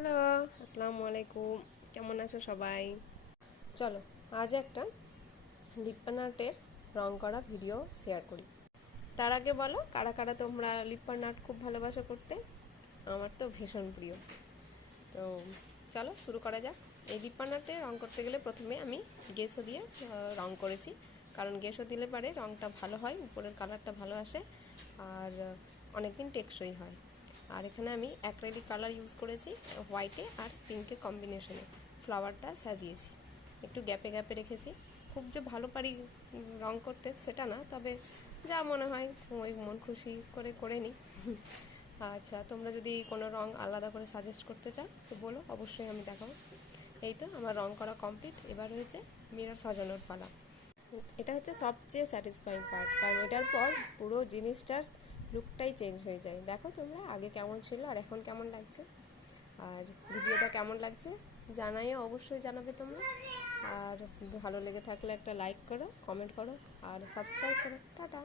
Hello, আসসালামু আলাইকুম। কেমন আছো সবাই? চলো, আজ একটা লিপ্পান আর্টের রং করা ভিডিও শেয়ার করি। তার আগে বলো, কারা কারা তোমরা লিপ্পান আর্ট খুব ভালোবাসো করতে? আমার তো ভীষণ প্রিয়। তো চলো শুরু করা যাক। এই লিপ্পান আর্টে রং করতে গেলে প্রথমে আমি গেসো দিয়ে রং করেছি, কারণ গেসো দিলে পারে রংটা ভালো হয়, উপরের কালারটা ভালো আসে, আর অনেক দিন টেকসই হয়। আর এখানে আমি অ্যাক্রিলিক কালার ইউজ করেছি, হোয়াইটে আর পিঙ্কের কম্বিনেশনে ফ্লাওয়ারটা সাজিয়েছি। একটু গ্যাপে গ্যাপে রেখেছি। খুব যে ভালো পারি রং করতে সেটা না, তবে যা মনে হয় ওই মন খুশি করে করে নিই। আচ্ছা, তোমরা যদি কোনো রং আলাদা করে সাজেস্ট করতে চাও তো বলো, অবশ্যই আমি দেখাবো। এই তো আমার রং করা কমপ্লিট। এবার হয়েছে মিরর সাজানোর পালা। এটা হচ্ছে সবচেয়ে স্যাটিসফাইং পার্ট, কারণ এটার পর পুরো জিনিসটার লুকটাই চেঞ্জ হয়ে যায়। দেখো তোমরা আগে কেমন ছিল আর এখন কেমন লাগছে, আর ভিডিওটা কেমন লাগছে জানাইও, অবশ্যই জানাবে তোমরা। আর ভালো লেগে থাকলে একটা লাইক করো, কমেন্ট করো আর সাবস্ক্রাইব করো। টাটা।